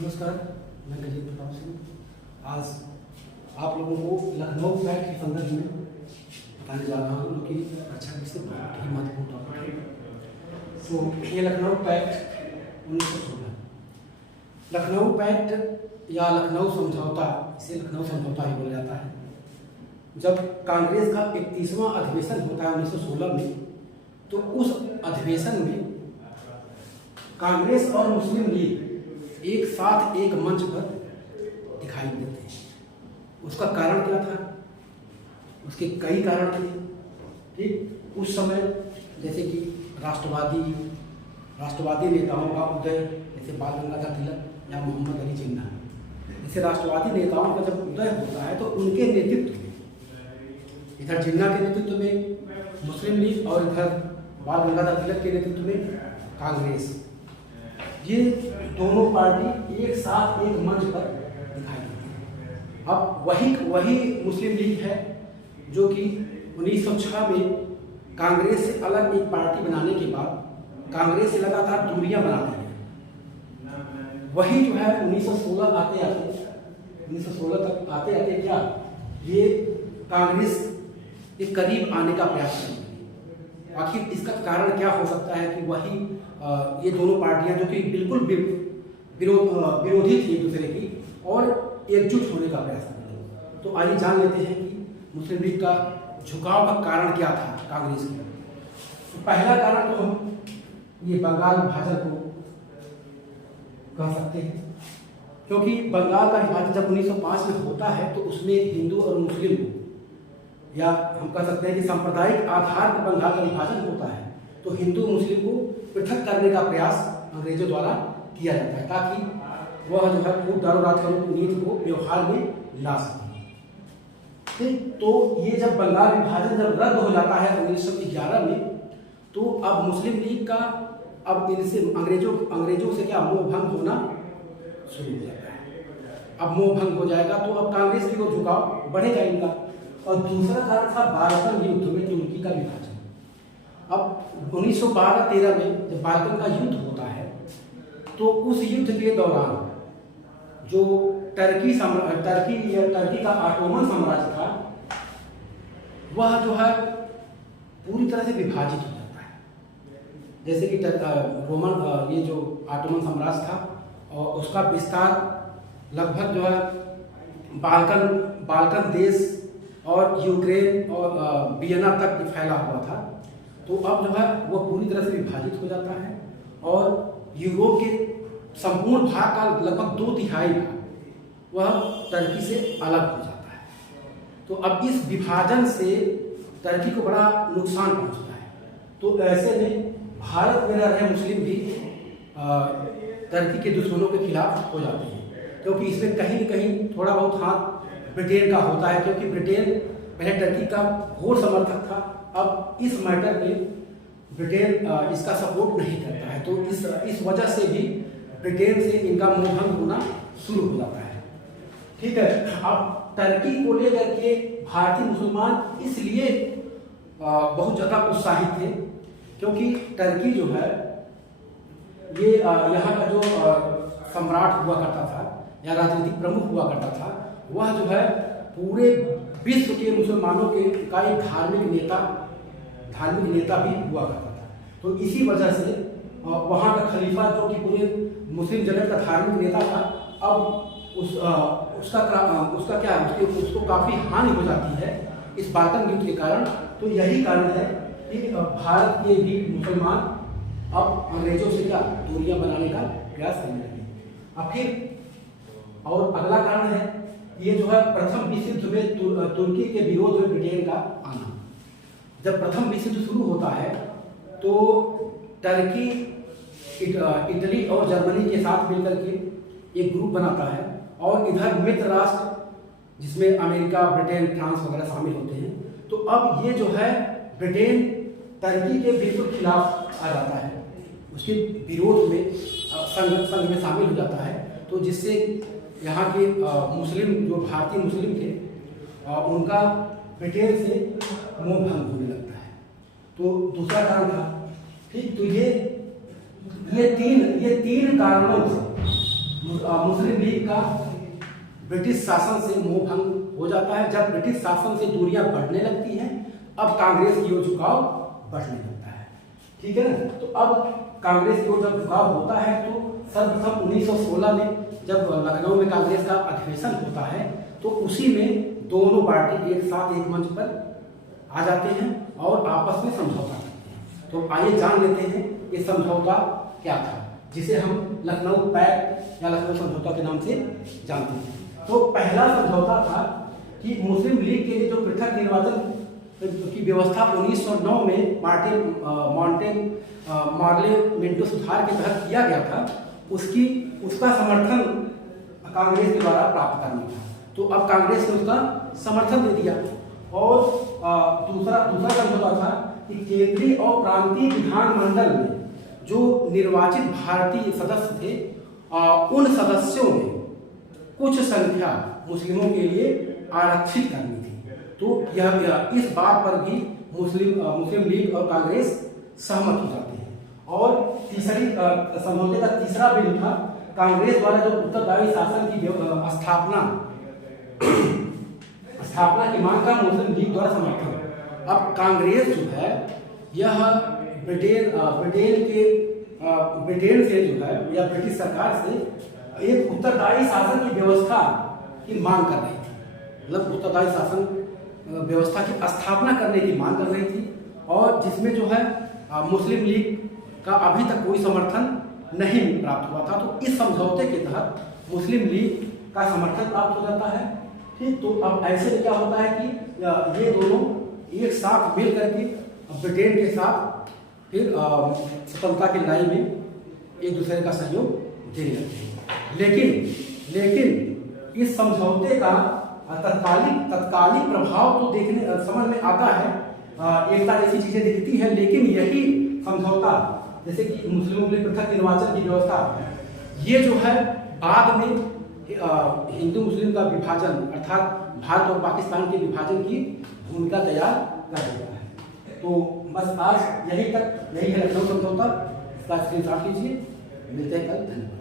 नमस्कार, मैं गजेंद्र प्रताप सिंह। आज आप लोगों को लखनऊ पैक्ट के संदर्भ में बताने जा रहा हूँ कि अच्छा विषय बहुत ही महत्वपूर्ण टॉपिक है। तो ये लखनऊ पैक्ट 1916, लखनऊ पैक्ट या लखनऊ समझौता, इसे लखनऊ समझौता ही बोला जाता है। जब कांग्रेस का 31वां अधिवेशन होता है 1916 में, तो उस अधिवेशन में कांग्रेस और मुस्लिम लीग एक साथ एक मंच पर दिखाई देते हैं। उसका कारण क्या था? उसके कई कारण थे। ठीक, उस समय जैसे कि राष्ट्रवादी नेताओं का उदय, जैसे बाल गंगाधर तिलक या मोहम्मद अली जिन्ना, जैसे राष्ट्रवादी नेताओं का जब उदय होता है तो उनके नेतृत्व में, इधर जिन्ना के नेतृत्व में मुस्लिम लीग और इधर बाल गंगाधर तिलक के नेतृत्व में कांग्रेस, ये दोनों पार्टी एक साथ एक मंच पर दिखाई देती है। अब वही मुस्लिम लीग है जो कि 1906 में कांग्रेस से अलग एक पार्टी बनाने के बाद कांग्रेस से लगातार दूरियां बनाती है। वही जो है 1916 तक आते आते क्या ये कांग्रेस के करीब आने का प्रयास करती है। आखिर इसका कारण क्या हो सकता है कि वही ये दोनों पार्टियां जो कि बिल्कुल विरोधी थी एक दूसरे की और एकजुट होने का प्रयास करती। तो आइए जान लेते हैं कि मुस्लिम लीग का झुकाव का कारण क्या था कांग्रेस के। तो पहला कारण तो हम ये बंगाल विभाजन को कह सकते हैं, क्योंकि बंगाल का विभाजन जब 1905 में होता है तो उसमें हिंदू और मुस्लिम को, या हम कह सकते हैं कि सांप्रदायिक आधार पर बंगाल का विभाजन होता है, तो हिंदू मुस्लिम को पृथक करने का प्रयास अंग्रेजों द्वारा किया जाता है ताकि वह जो है फूट दारू राज कानून नीति को व्यवहार में ला सके। ठीक, तो ये जब बंगाल विभाजन जब रद्द हो जाता है 1911 में, तो अब मुस्लिम लीग का अब इनसे अंग्रेजों से क्या मोह भंग होना शुरू हो जाता है। अब मोह भंग हो जाएगा तो अब कांग्रेस की ओर झुकाव बढ़ेगा इनका। और दूसरा कारण था बालकन युद्ध में तुर्की का विभाजन। अब 1912-13 में जब बालकन का युद्ध होता है तो उस युद्ध के दौरान जो टर्की का ऑटोमन साम्राज्य था वह जो है पूरी तरह से विभाजित हो जाता है। जैसे कि रोमन ये जो ऑटोमन साम्राज्य था और उसका विस्तार लगभग जो है बाल्कन देश और यूक्रेन और वियना तक फैला हुआ था। तो अब जो है वह पूरी तरह से विभाजित हो जाता है और यूरोप के संपूर्ण भाग का लगभग 2/3 भाग वह टर्की से अलग हो जाता है। तो अब इस विभाजन से टर्की को बड़ा नुकसान पहुंचता है। तो ऐसे में भारत में रह रहे मुस्लिम भी टर्की के दुश्मनों के खिलाफ हो जाते हैं, क्योंकि इसमें कहीं न कहीं थोड़ा बहुत हाथ ब्रिटेन का होता है, क्योंकि ब्रिटेन पहले टर्की का घोर समर्थक था। अब इस मैटर में ब्रिटेन इसका सपोर्ट नहीं करता है, तो इस वजह से भी ब्रिटेन से इनका मोहभंग होना शुरू हो जाता है। ठीक है, अब टर्की को लेकर के भारतीय मुसलमान इसलिए बहुत ज़्यादा उत्साहित थे, क्योंकि टर्की जो है ये यहाँ का जो सम्राट हुआ करता था या राजनीतिक प्रमुख हुआ करता था, वह जो है पूरे विश्व के मुसलमानों का एक धार्मिक नेता भी हुआ करता था। तो इसी वजह से वहाँ का खलीफा जो कि पूरे मुस्लिम जगत का धार्मिक नेता था, अब उसको काफ़ी हानि हो जाती है इस बालकन युद्ध के कारण। तो यही कारण है कि भारत के भी मुसलमान अब अंग्रेजों से क्या दूरियां बनाने का प्रयास करने लगे। अब फिर और अगला कारण है ये जो है प्रथम विश्व युद्ध में तुर्की के विरोध में ब्रिटेन का आना। जब प्रथम विश्व युद्ध शुरू होता है तो टर्की इटली और जर्मनी के साथ मिलकर के एक ग्रुप बनाता है और इधर मित्र राष्ट्र जिसमें अमेरिका, ब्रिटेन, फ्रांस वगैरह शामिल होते हैं। तो अब ये जो है ब्रिटेन टर्की के बिल्कुल खिलाफ आ जाता है, उसके विरोध में संघ में शामिल हो जाता है। तो जिससे यहाँ के मुस्लिम जो भारतीय मुस्लिम थे उनका ब्रिटेन से मोह भंग होने लगता है। तो दूसरा कारण था। ठीक, तो ये तीन कारणों से मुस्लिम लीग का ब्रिटिश शासन से मोह भंग हो जाता है। जब ब्रिटिश शासन से दूरियां बढ़ने लगती हैं, अब कांग्रेस की ओर झुकाव बढ़ने लगता है। ठीक है ना। तो अब कांग्रेस की ओर जब झुकाव होता है तो सर्वप्रथम 1916 में जब लखनऊ में कांग्रेस का अधिवेशन होता है तो उसी में दोनों पार्टी एक साथ एक मंच पर आ जाते हैं और आपस में समझौता करते हैं। तो आइए जान लेते हैं ये समझौता क्या था, जिसे हम लखनऊ पैक्ट या लखनऊ समझौता के नाम से जानते हैं। तो पहला समझौता था कि मुस्लिम लीग के लिए जो पृथक निर्वाचन की व्यवस्था 1909 में मार्ले मिंटो सुधार के तहत किया गया था, उसका समर्थन कांग्रेस के द्वारा प्राप्त करना था। तो अब कांग्रेस ने उसका समर्थन दे दिया। और दूसरा समझौता था कि केंद्रीय और प्रांतीय विधानमंडल में जो निर्वाचित भारतीय सदस्य थे, उन सदस्यों में कुछ संख्या मुस्लिमों के लिए आरक्षित करनी थी। तो यह इस बात पर भी मुस्लिम लीग और कांग्रेस सहमत हो जाते हैं। और तीसरी समझौते का तीसरा बिंदु था कांग्रेस द्वारा जो उत्तरदायी शासन की स्थापना की मांग का मुस्लिम लीग द्वारा समर्थन। अब कांग्रेस जो है यह ब्रिटेन से जो है या ब्रिटिश सरकार से एक उत्तरदायी शासन की व्यवस्था की मांग कर रही थी। मतलब उत्तरदायी शासन व्यवस्था की स्थापना करने की मांग कर रही थी, और जिसमें जो है मुस्लिम लीग का अभी तक कोई समर्थन नहीं प्राप्त हुआ था। तो इस समझौते के तहत मुस्लिम लीग का समर्थन प्राप्त हो जाता है। ठीक, तो अब ऐसे क्या होता है कि ये दोनों एक साथ मिल करके ब्रिटेन के साथ फिर स्वतंत्रता की लड़ाई में एक दूसरे का सहयोग देने लगते हैं। लेकिन इस समझौते का तत्कालिक प्रभाव तो समझ में आता है, एकता जैसी चीजें दिखती है, लेकिन यही समझौता जैसे कि मुस्लिमों के लिए पृथक निर्वाचन की व्यवस्था, ये जो है बाद में हिंदू मुस्लिम का विभाजन अर्थात भारत और पाकिस्तान के विभाजन की भूमिका तैयार कर देता है। तो बस आज यही है लखनऊ समझौता। इसका स्क्रीनशॉट लीजिए। मिलते हैं कल। धन्यवाद।